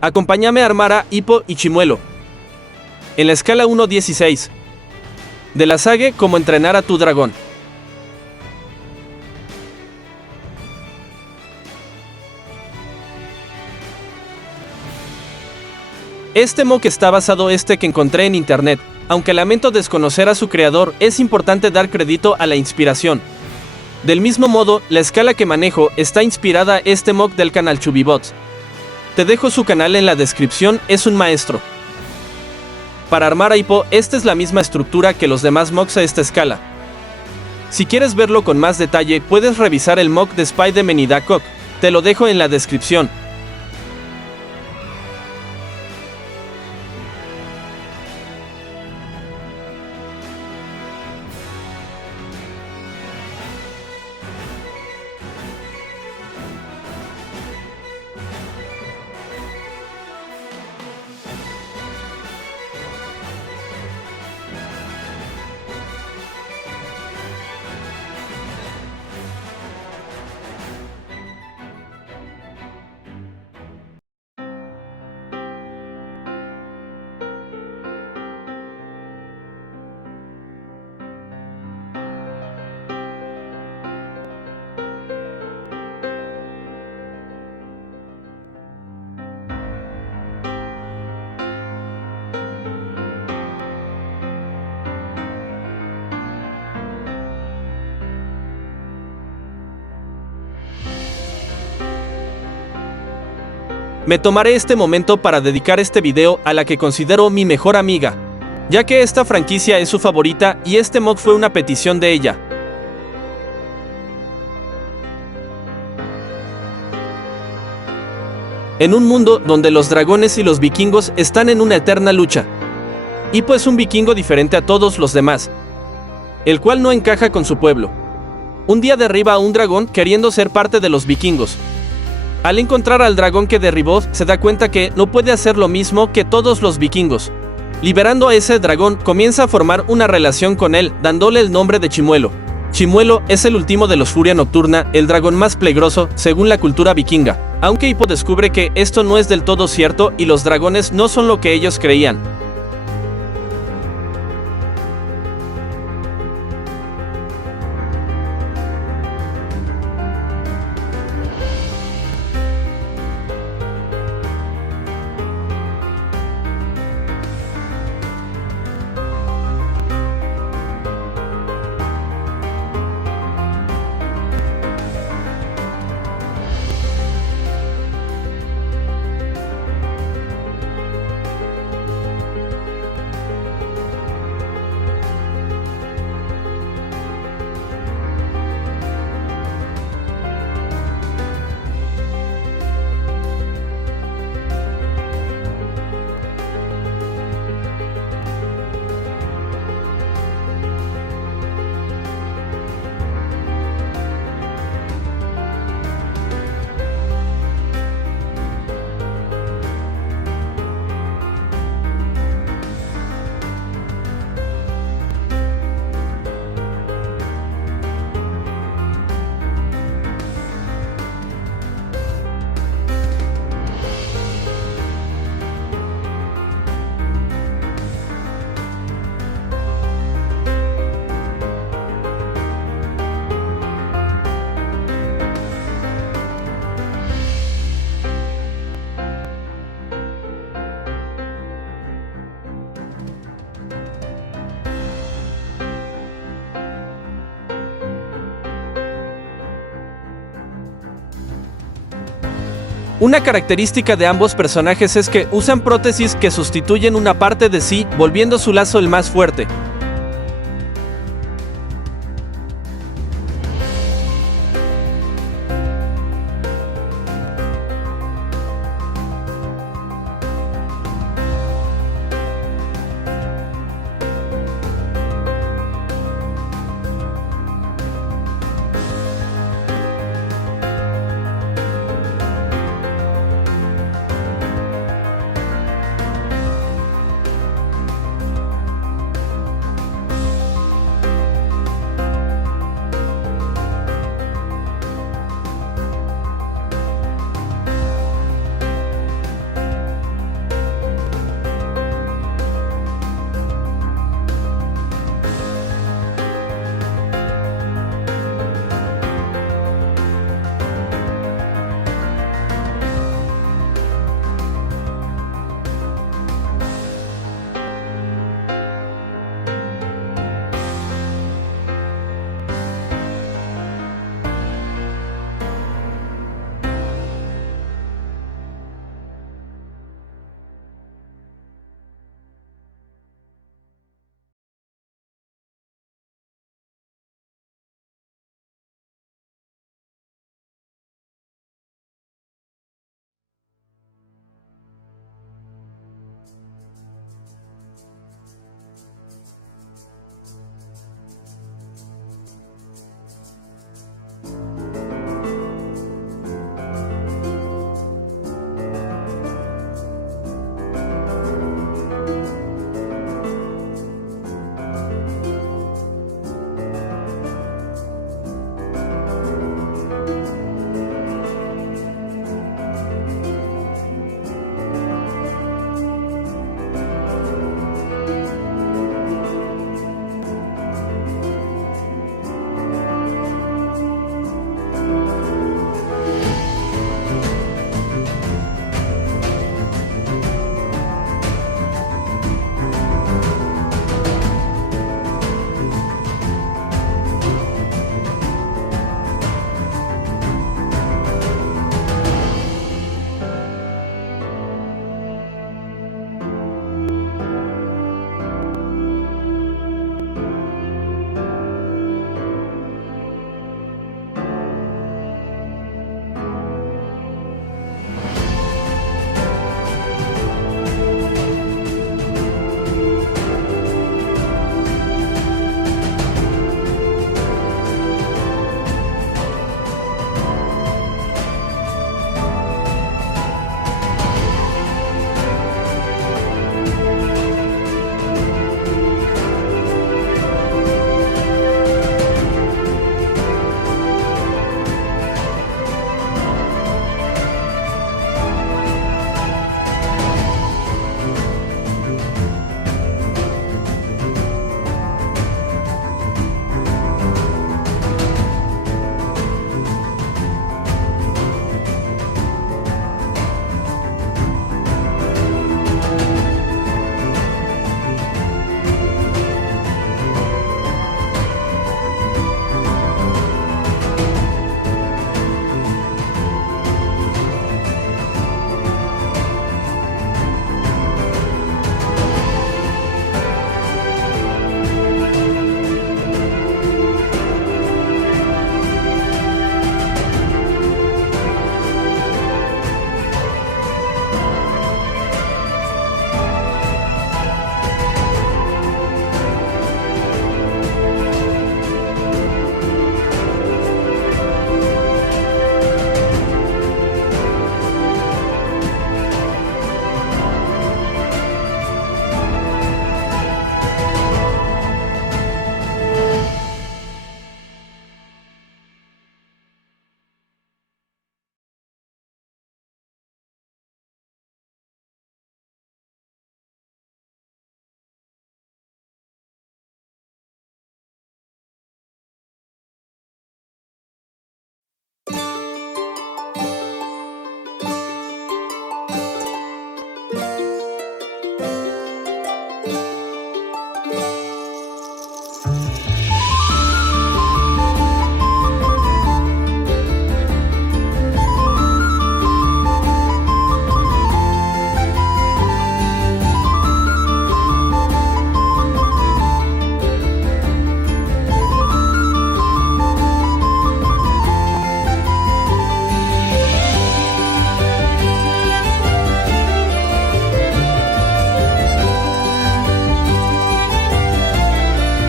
Acompáñame a armar a Hippo y Chimuelo. En la escala 1-16. De la saga Cómo entrenar a tu dragón. Este mock está basado que encontré en internet. Aunque lamento desconocer a su creador, es importante dar crédito a la inspiración. Del mismo modo, la escala que manejo está inspirada a mock del canal Chubibots. Te dejo su canal en la descripción, es un maestro. Para armar a Hippo, esta es la misma estructura que los demás mocks a esta escala. Si quieres verlo con más detalle, puedes revisar el mock de Spider-Man y Doc Ock, te lo dejo en la descripción. Me tomaré este momento para dedicar este video a la que considero mi mejor amiga, ya que esta franquicia es su favorita y este mock fue una petición de ella. En un mundo donde los dragones y los vikingos están en una eterna lucha, Hippo es un vikingo diferente a todos los demás, el cual no encaja con su pueblo. Un día derriba a un dragón queriendo ser parte de los vikingos. Al encontrar al dragón que derribó, se da cuenta que no puede hacer lo mismo que todos los vikingos. Liberando a ese dragón, comienza a formar una relación con él, dándole el nombre de Chimuelo. Chimuelo es el último de los Furia Nocturna, el dragón más peligroso según la cultura vikinga. Aunque Hippo descubre que esto no es del todo cierto y los dragones no son lo que ellos creían. Una característica de ambos personajes es que usan prótesis que sustituyen una parte de sí, volviendo su lazo el más fuerte.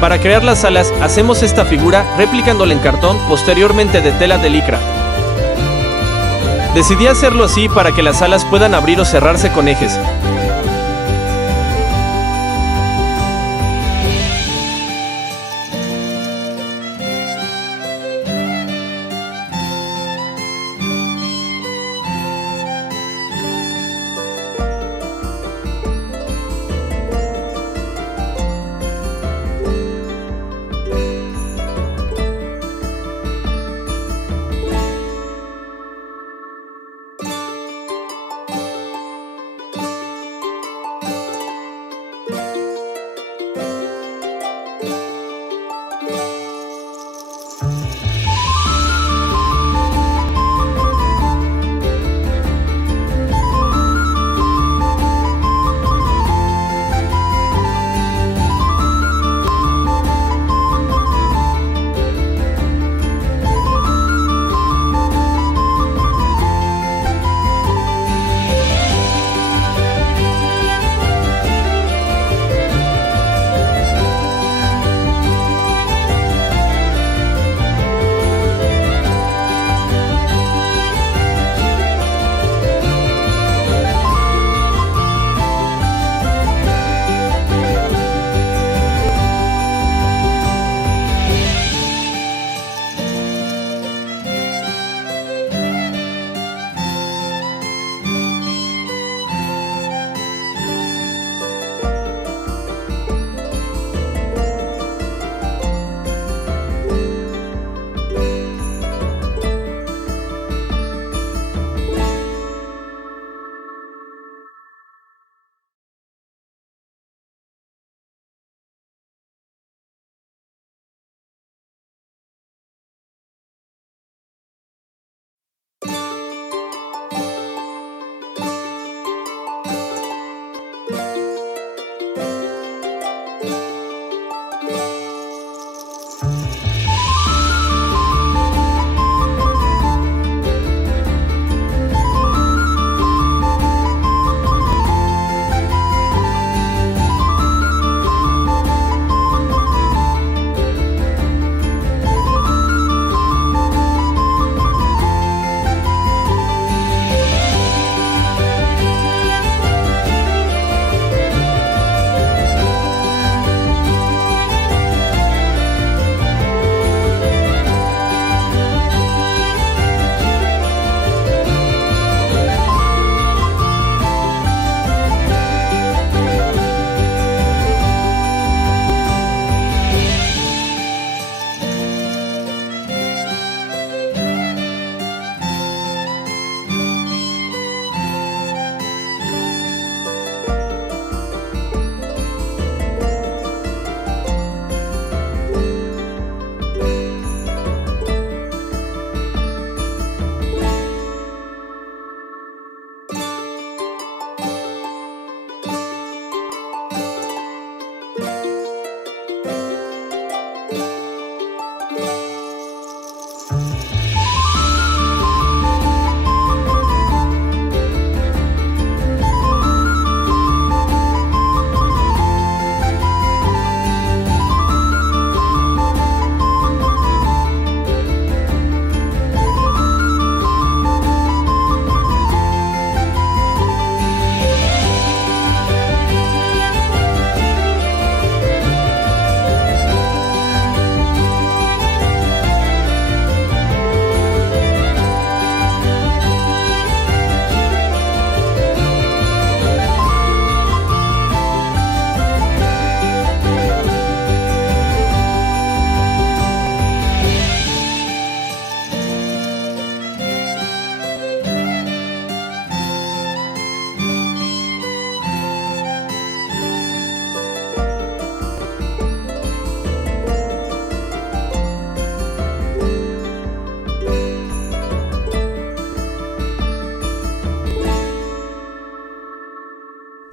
Para crear las alas, hacemos esta figura, replicándola en cartón, posteriormente de tela de licra. Decidí hacerlo así para que las alas puedan abrir o cerrarse con ejes.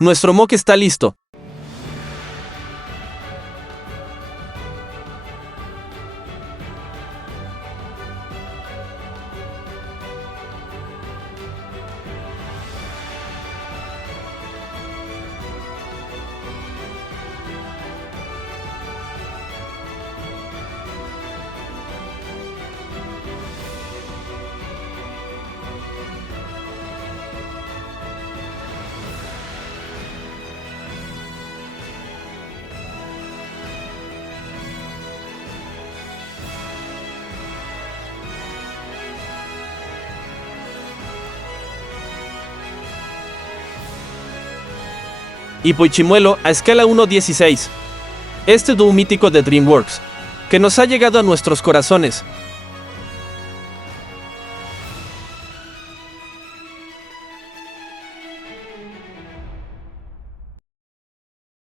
Nuestro mock está listo. y Poichimuelo a escala 1:16. Este dúo mítico de DreamWorks, que nos ha llegado a nuestros corazones,